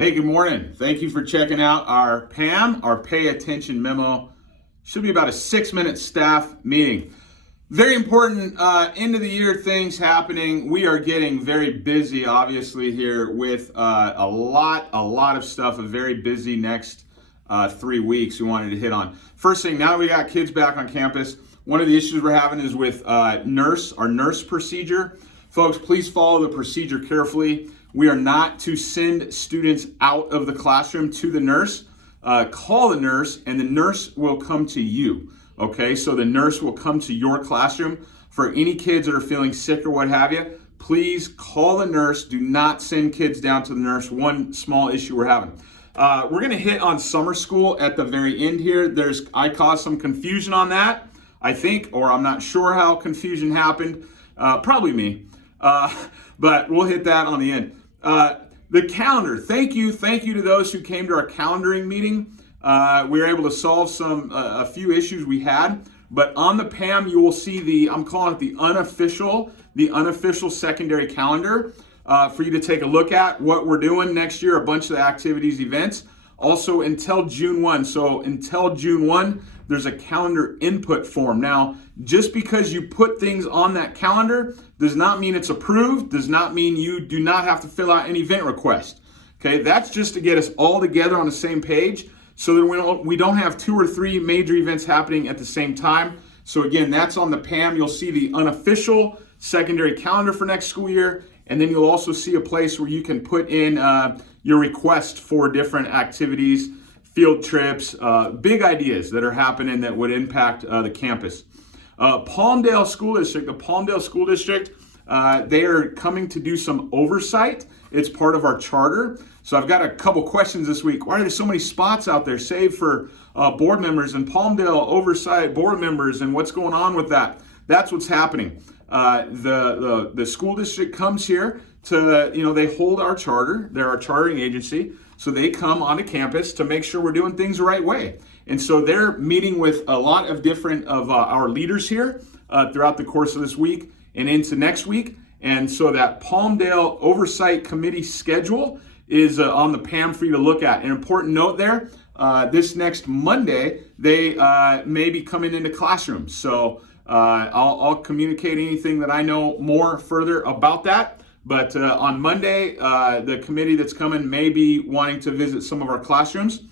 Hey, good morning. Thank you for checking out our PAM, our Pay Attention Memo. Should be about a 6-minute staff meeting. Very important end of the year things happening. We are getting very busy, obviously, here with a lot of stuff. A very busy next 3 weeks we wanted to hit on. First thing, now that we got kids back on campus, one of the issues we're having is with our nurse procedure. Folks, please follow the procedure carefully. We are not to send students out of the classroom to the nurse. Call the nurse and the nurse will come to you. Okay, so the nurse will come to your classroom. For any kids that are feeling sick or what have you, please call the nurse. Do not send kids down to the nurse. One small issue we're having. We're going to hit on summer school at the very end here. I caused some confusion on that, I think, or I'm not sure how confusion happened. Probably me. But we'll hit that on the end. The calendar. Thank you to those who came to our calendaring meeting. We were able to solve a few issues we had. But on the PAM, you will see I'm calling it the unofficial secondary calendar for you to take a look at what we're doing next year, a bunch of the activities, events. Also until June 1. So until June 1, there's a calendar input form. Now, just because you put things on that calendar does not mean it's approved, does not mean you do not have to fill out an event request. Okay, that's just to get us all together on the same page so that we don't have 2 or 3 major events happening at the same time. So again, that's on the PAM. You'll see the unofficial secondary calendar for next school year, and then you'll also see a place where you can put in your request for different activities, field trips, big ideas that are happening that would impact the campus. Palmdale School District, they are coming to do some oversight. It's part of our charter. So I've got a couple questions this week. Why are there so many spots out there saved for board members and Palmdale oversight board members, and what's going on with that? That's what's happening. The school district comes here to, they hold our charter. They're our chartering agency. So they come onto campus to make sure we're doing things the right way. And so they're meeting with a lot of different of our leaders here throughout the course of this week and into next week. And so that Palmdale Oversight Committee schedule is on the PAM for you to look at. An important note there, this next Monday, they may be coming into classrooms. So I'll communicate anything that I know more further about that. But on Monday, the committee that's coming may be wanting to visit some of our classrooms.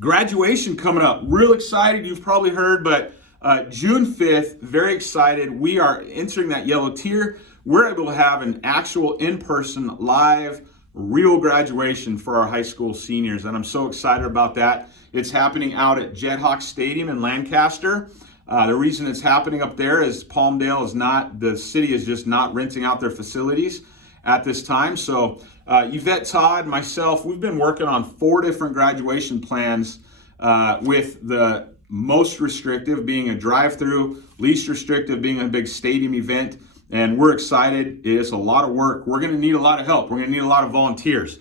Graduation coming up. Real excited. You've probably heard, but June 5th, very excited. We are entering that yellow tier. We're able to have an actual in-person, live, real graduation for our high school seniors, and I'm so excited about that. It's happening out at Jethawk Stadium in Lancaster. The reason it's happening up there is the city is just not renting out their facilities at this time. So Yvette, Todd, myself, we've been working on 4 different graduation plans with the most restrictive being a drive-through, least restrictive being a big stadium event. And we're excited. It is a lot of work. We're going to need a lot of help. We're going to need a lot of volunteers.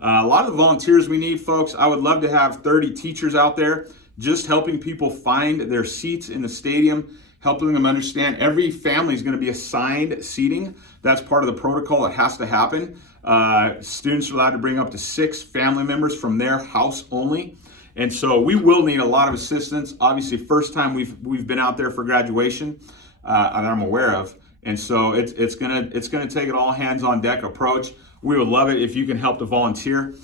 A lot of the volunteers we need, folks, I would love to have 30 teachers out there just helping people find their seats in the stadium, helping them understand every family is going to be assigned seating. That's part of the protocol that has to happen. Students are allowed to bring up to 6 family members from their house only. And so we will need a lot of assistance. Obviously, first time we've been out there for graduation that I'm aware of. And so it's gonna take an all hands on deck approach. We would love it if you can help to volunteer.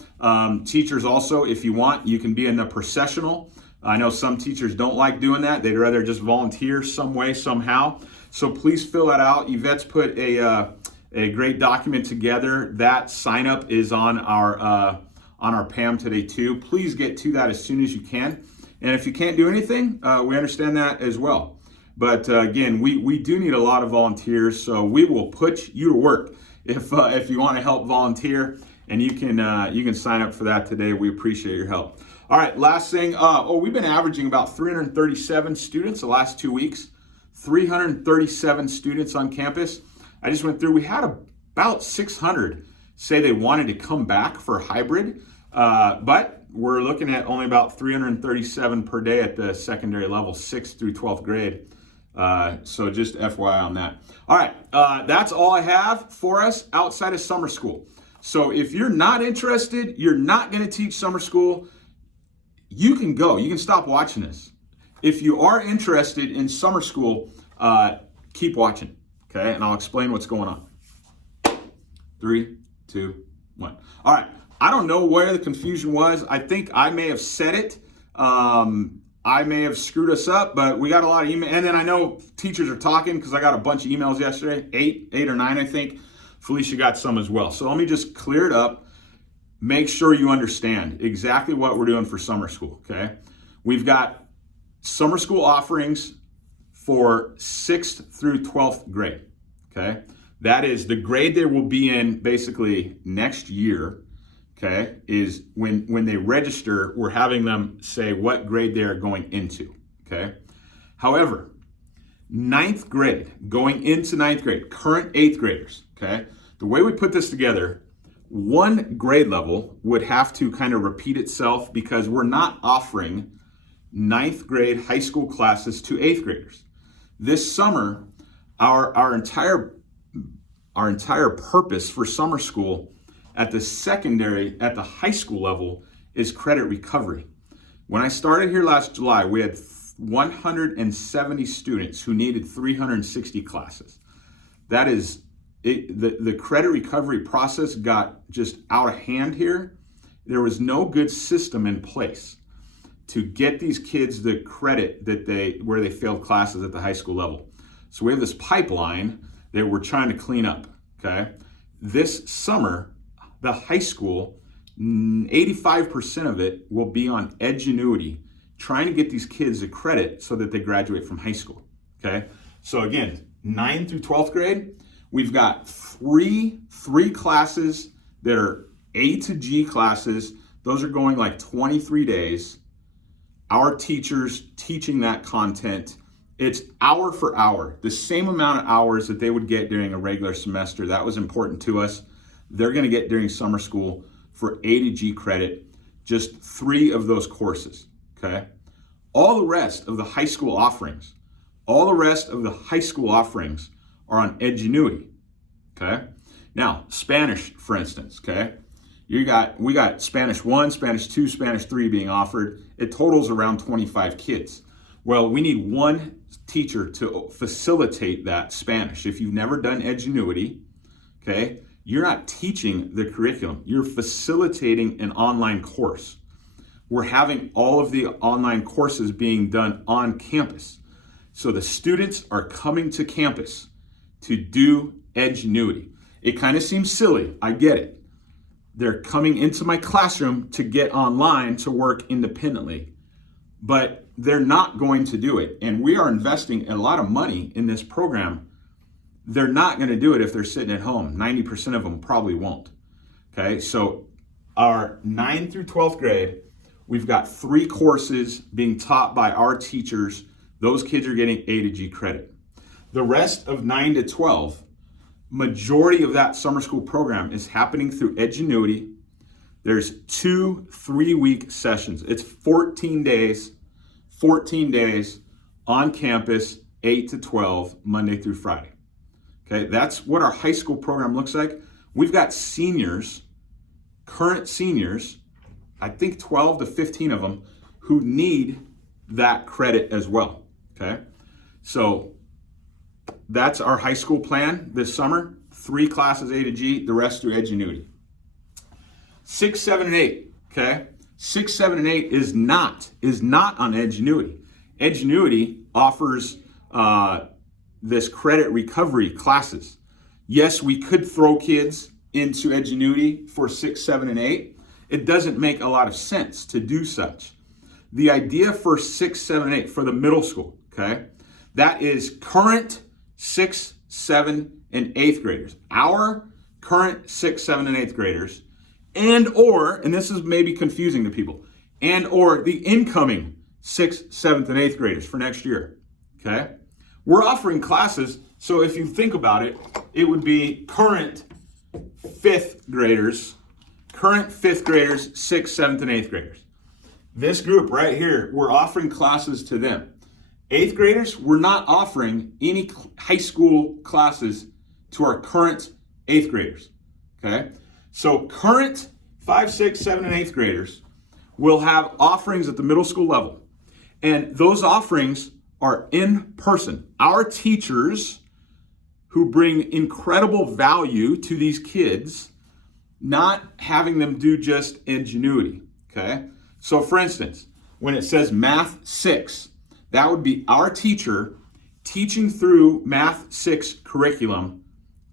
Teachers also, if you want, you can be in the processional. I know some teachers don't like doing that. They'd rather just volunteer some way, somehow. So please fill that out. Yvette's put a great document together. That sign up is on our PAM today too. Please get to that as soon as you can. And if you can't do anything, we understand that as well. But again, we do need a lot of volunteers, so we will put you to work if you want to help volunteer, and you can sign up for that today. We appreciate your help. All right, last thing. We've been averaging about 337 students the last 2 weeks. 337 students on campus. I just went through. We had about 600 say they wanted to come back for hybrid, but we're looking at only about 337 per day at the secondary level, 6th through 12th grade. So just FYI on that. All right, that's all I have for us outside of summer school. So if you're not interested, you're not going to teach summer school, you can go. You can stop watching this. If you are interested in summer school, keep watching, okay? And I'll explain what's going on. 3, 2, 1. All right. I don't know where the confusion was. I think I may have said it. I may have screwed us up, but we got a lot of email. And then I know teachers are talking because I got a bunch of emails yesterday, eight or nine, I think. Felicia got some as well. So let me just clear it up. Make sure you understand exactly what we're doing for summer school, okay? We've got summer school offerings for 6th through 12th grade, okay? That is the grade they will be in basically next year, okay, is when they register, we're having them say what grade they're going into, okay? However, 9th grade, going into 9th grade, current 8th graders, okay? The way we put this together, one grade level would have to kind of repeat itself because we're not offering 9th grade high school classes to 8th graders. This summer, our entire purpose for summer school at the high school level is credit recovery. When I started here last July, we had 170 students who needed 360 classes. That is, the credit recovery process got just out of hand here. There was no good system in place to get these kids the credit where they failed classes at the high school level. So we have this pipeline that we're trying to clean up, okay? This summer, the high school, 85% of it will be on Edgenuity, trying to get these kids a credit so that they graduate from high school, okay? So again, 9th through 12th grade, we've got three classes that are A to G classes. Those are going like 23 days. Our teachers teaching that content. It's hour for hour, the same amount of hours that they would get during a regular semester. That was important to us. They're going to get during summer school for A to G credit, just 3 of those courses, okay? All the rest of the high school offerings, are on Edgenuity, okay? Now, Spanish, for instance, okay? We got Spanish 1, Spanish 2, Spanish 3 being offered. It totals around 25 kids. Well, we need one teacher to facilitate that Spanish. If you've never done Edgenuity, okay, you're not teaching the curriculum. You're facilitating an online course. We're having all of the online courses being done on campus. So the students are coming to campus to do Edgenuity. It kind of seems silly, I get it. They're coming into my classroom to get online to work independently, but they're not going to do it. And we are investing a lot of money in this program. They're not going to do it if they're sitting at home. 90% of them probably won't. Okay, so our 9th through 12th grade, we've got 3 courses being taught by our teachers. Those kids are getting A to G credit. The rest of 9 to 12, majority of that summer school program is happening through Edgenuity. There's 2 3-week sessions. It's 14 days on campus, 8 to 12, Monday through Friday. Okay, that's what our high school program looks like. We've got seniors, current seniors, I think 12 to 15 of them, who need that credit as well, okay? So that's our high school plan this summer. 3 classes A to G, the rest through Edgenuity. 6, 7, and 8, okay? 6, 7, and 8 is not on Edgenuity. Edgenuity offers this credit recovery classes. Yes, we could throw kids into Edgenuity for 6, 7, and 8. It doesn't make a lot of sense to do such. The idea for 6, 7, and 8 for the middle school, okay? That is current 6, 7, and 8th graders. Our current 6, 7, and 8th graders, and this is maybe confusing to people, or the incoming 6th, 7th, and 8th graders for next year, okay? We're offering classes, so if you think about it, it would be current 5th graders, 6th, 7th, and 8th graders. This group right here, we're offering classes to them. 8th graders, we're not offering any high school classes to our current 8th graders, okay? So current 5, 6, 7, and 8th graders will have offerings at the middle school level. And those offerings are in person. Our teachers who bring incredible value to these kids, not having them do just ingenuity, okay? So for instance, when it says Math 6, that would be our teacher teaching through Math 6 curriculum,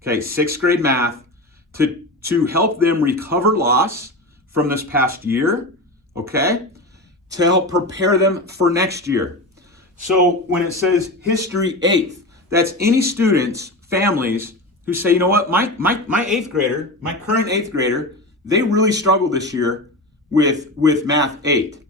okay, 6th grade math, to help them recover loss from this past year, okay, to help prepare them for next year. So when it says History 8th, that's any students, families who say, you know what, my 8th grader, my current 8th grader, they really struggled this year with Math 8.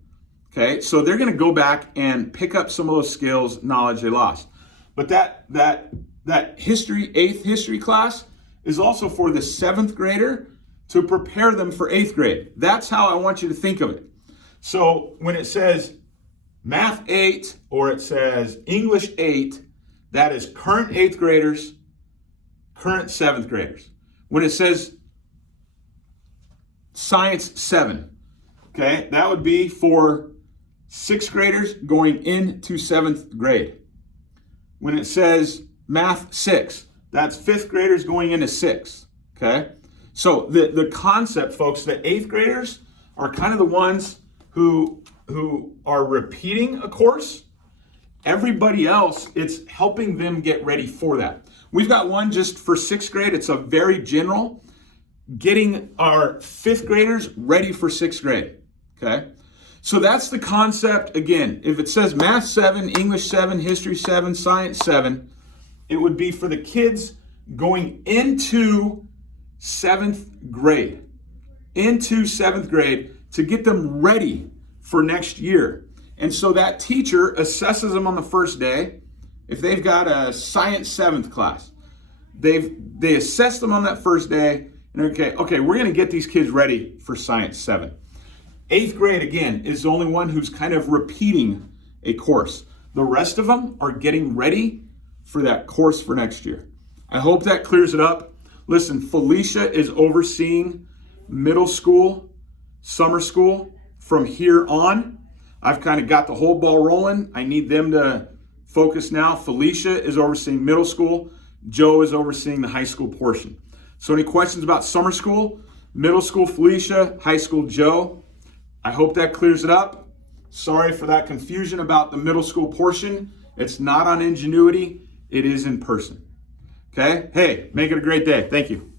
Okay, so they're going to go back and pick up some of those skills, knowledge they lost. But that history, 8th history class is also for the 7th grader to prepare them for 8th grade. That's how I want you to think of it. So when it says Math 8 or it says English 8, that is current 8th graders, current 7th graders. When it says Science 7, okay, that would be for 6th graders going into 7th grade. When it says Math 6, that's 5th graders going into 6th, okay? So the concept, folks, the 8th graders are kind of the ones who are repeating a course. Everybody else, it's helping them get ready for that. We've got one just for 6th grade. It's a very general, getting our 5th graders ready for 6th grade, okay? So that's the concept. Again, if it says Math 7, English 7, History 7, Science 7, it would be for the kids going into 7th grade. Into 7th grade to get them ready for next year. And so that teacher assesses them on the first day. If they've got a Science 7th class, they assess them on that first day. And okay, we're going to get these kids ready for Science 7. 8th grade, again, is the only one who's kind of repeating a course. The rest of them are getting ready for that course for next year. I hope that clears it up. Listen, Felicia is overseeing middle school, summer school from here on. I've kind of got the whole ball rolling. I need them to focus now. Felicia is overseeing middle school. Joe is overseeing the high school portion. So any questions about summer school? Middle school, Felicia. High school, Joe. I hope that clears it up. Sorry for that confusion about the middle school portion. It's not on Ingenuity. It is in person. Okay? Hey, make it a great day. Thank you.